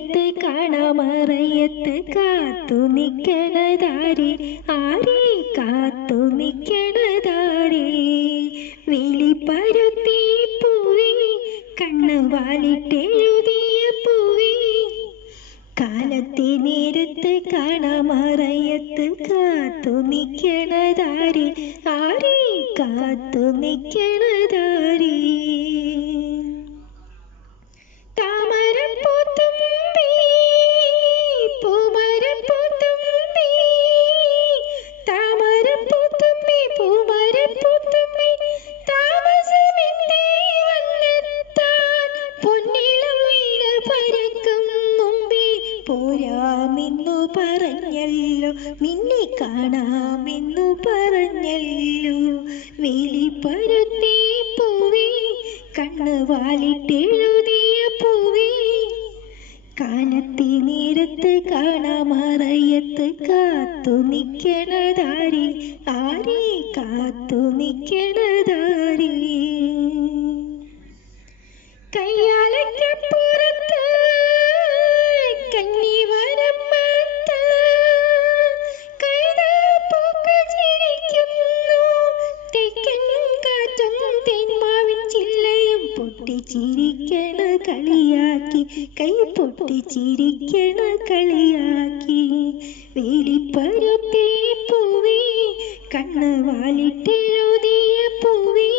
നേരത്ത് കാണാമറയത്ത് കാത്തു നിൽക്കണതാരേ, ആരേ കാത്തു നിൽക്കണതാരേ. വിളിപ്പരുത്തി പൂവേ, കണ്ണ് വാലിട്ടെഴുതിയ പൂവേ, കാലത്തെ നേരത്ത് കാണാമറയത്ത് കാത്തു നിൽക്കണതാരേ, ആരേ കാത്തു നിൽക്കണതാരേ. പോരാമെന്നു പറഞ്ഞല്ലോ, നിന്നെ കാണാമെന്നു പറഞ്ഞല്ലോ. വിളിപ്പരുത്തി പൂവേ, കണ്ണ് വാലിട്ടെഴുതിയ പൂവേ, കാലത്തെ നേരത്ത് കാണാമറയത്ത് കാത്തു നിൽക്കണതാരേ, ആരേ കാത്തു നിൽക്കണതാരേ. കയ്യാലക്കപ്പുറത്ത് കന്നിവരമ്പത്ത് കൈതപ്പൂക്കൾ ചിരിക്കുന്നു, തെക്കൻ കാറ്റും തേന്മാവിൻ ചില്ലയും പൊട്ടിച്ചിരിക്കണ കളിയാക്കി, കൈ പൊട്ടിച്ചിരിക്കണ കളിയാക്കി. വിളിപ്പരുത്തി പൂവേ, കണ്ണ് വാലിട്ടെഴുതിയ പൂവേ,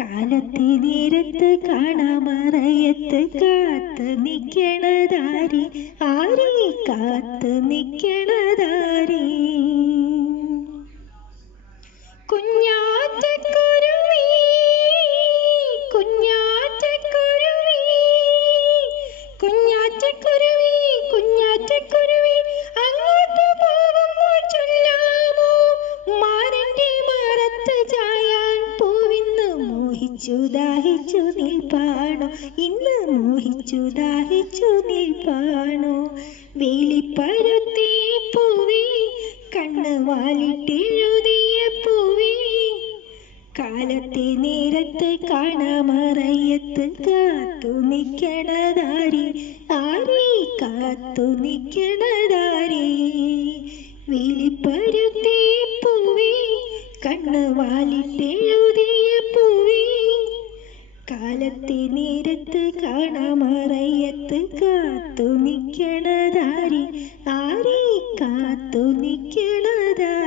കാലത്തെ നേരത്ത് കാണാമറയത്ത് കാത്ത് നിൽക്കണതാരേ, ആരേ കാത്ത് നിൽക്കണതാരേ. കുഞ്ഞാറ്റക്കുരുവി കുഞ്ഞാറ്റക്കുരുവി കുഞ്ഞാറ്റക്കുരുവി കുഞ്ഞാറ്റക്കുരുവി, അങ്ങോട്ട് പോകുമ്പോൾ ചൊല്ലാമോ മാരന്റെ മാറത്ത് ചായാൻ പൂവിന്ന് മോഹിച്ചു ദാഹിച്ചു നിൽപ്പാണോ, ഇന്ന് മോഹിച്ചു ദാഹിച്ചു നിൽപ്പാണോ. വിളിപ്പരുത്തി പൂവേ, കണ്ണ് വാലിട്ടെഴുതിയ പൂവേ, കാലത്തെ നേരത്ത് കാണാമറയത്ത് കാത്തു നിൽക്കണതാരേ, ആരേ കാത്തു നിൽക്കണതാരേ. വിളിപ്പരുത്തി പൂവേ, കണ്ണ് വാലിട്ടെഴുതിയ പൂവേ, കാലത്തെ നേരത്ത് കാണാമറയത്ത് കാത്തു നിൽക്കണതാരേ, ആരേ കാത്തു നിൽക്കണതാരേ.